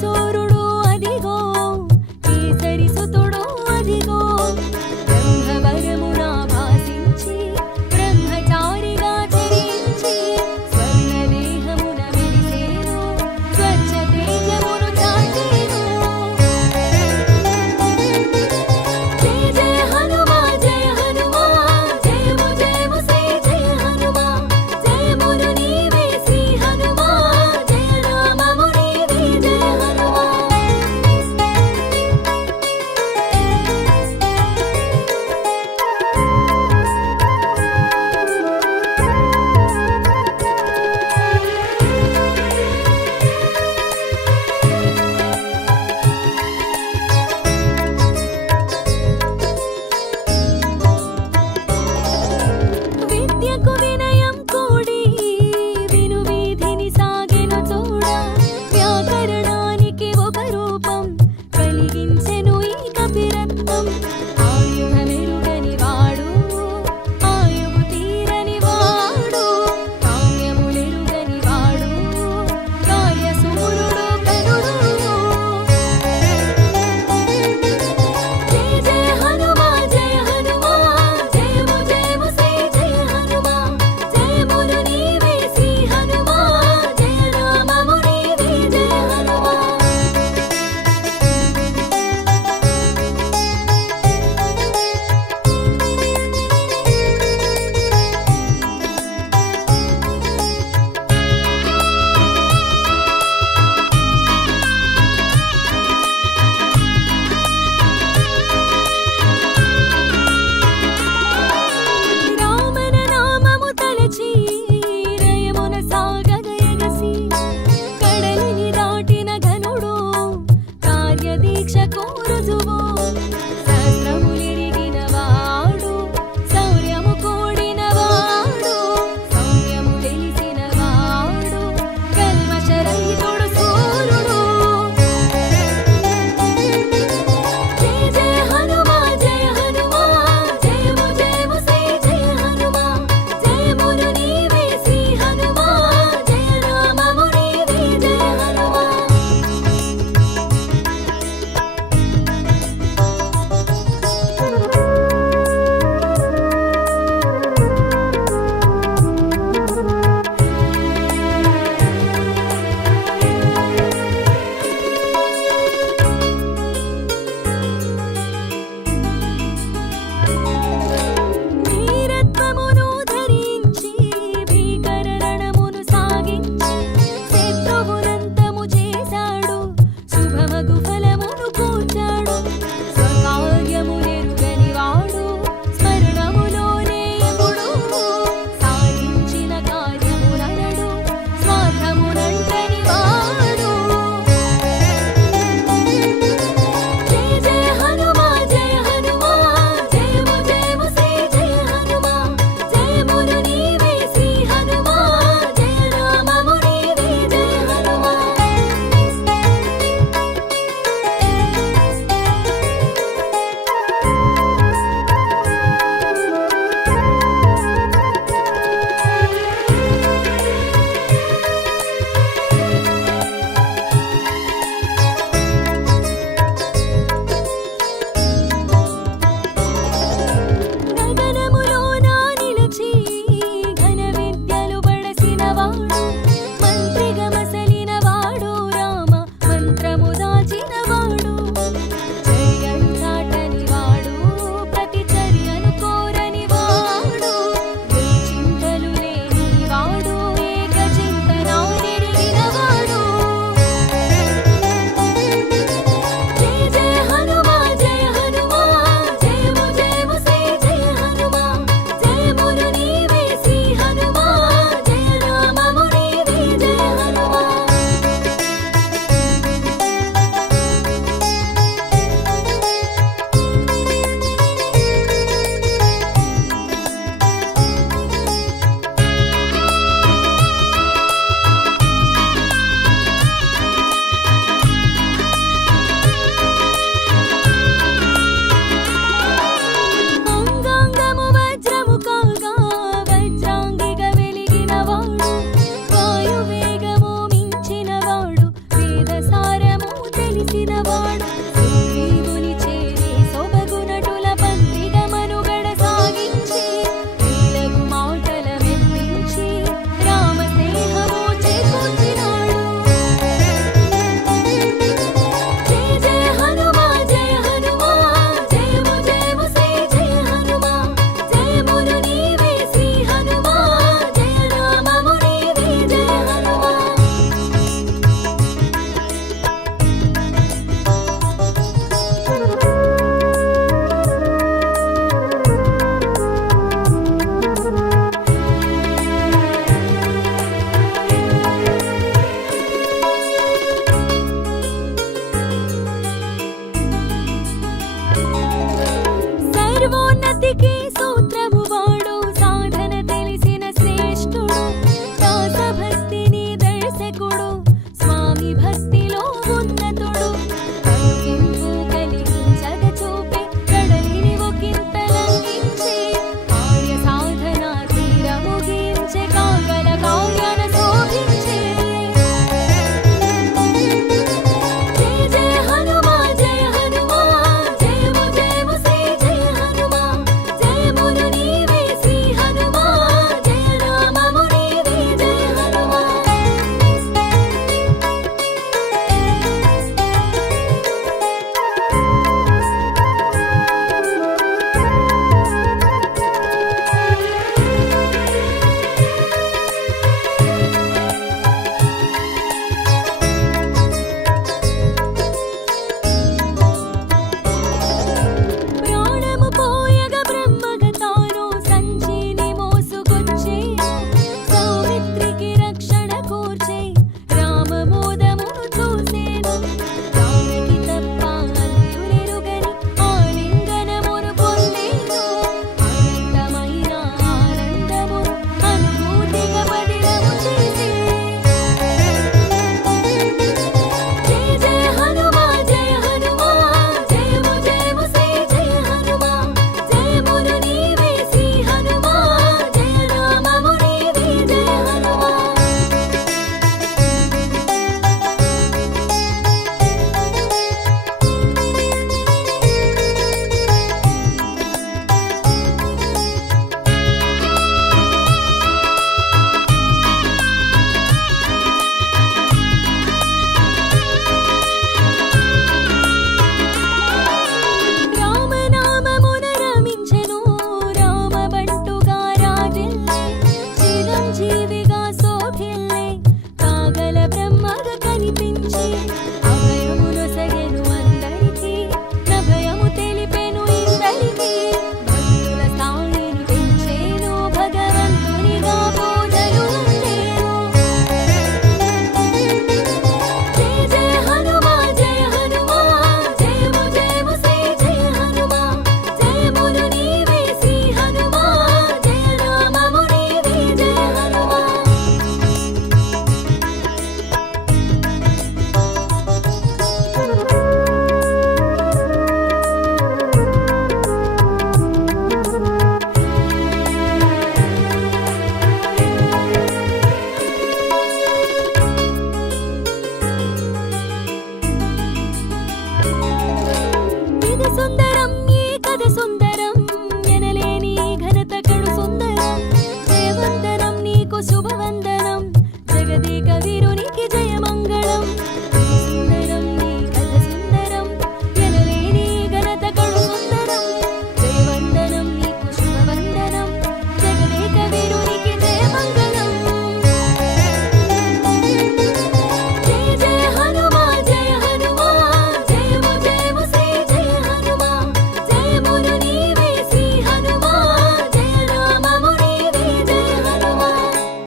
సూరుడు అదిగో కేసరి సుతుడు అదిగో బ్రహ్మవరమున భాసించి బ్రహ్మచారిగా చరించి స్వర్ణదేహమున విరిసేను స్వచ్ఛ తేజమును చాటేను జయ జయ హనుమా జయము జయము శ్రీ జయ హనుమా జయమును నీవే శ్రీ హనుమా జయ నామము నీవే జయ హనుమా విద్యకు వినయం కూడి విను వీధిని సాగెను చూడ వ్యాకరణానికి ఒక రూపం కలిగించెను ఈ కపిరత్నం ఆయుధమెరుగని వాడు ఆయువు తీరని వాడు కామ్యములెరుగని వాడు కార్యసూరుడు కనుడు జయ జయ హనుమా జయము జయము శ్రీ జయ హనుమా జయమును నీవే శ్రీ హనుమా జయ నామము నీవే జయ హనుమా రామన నామము తలచి రయమున సాగగ ఎగసి కడలిని దాటిన ఘనుడు కార్యదీక్షకు రుజువు శాస్త్రములెరిగిన వాడు శౌర్యము కూడిన వాడు సౌమ్యము తెలిసిన వాడు కల్మషరహితుడు సూర్యుడు జయ జయ హనుమా జయము జయము శ్రీ జయ హనుమా జయమును నీవే శ్రీ హనుమా జయ నామము నీవే జయ హనుమా వెలిగినవాడా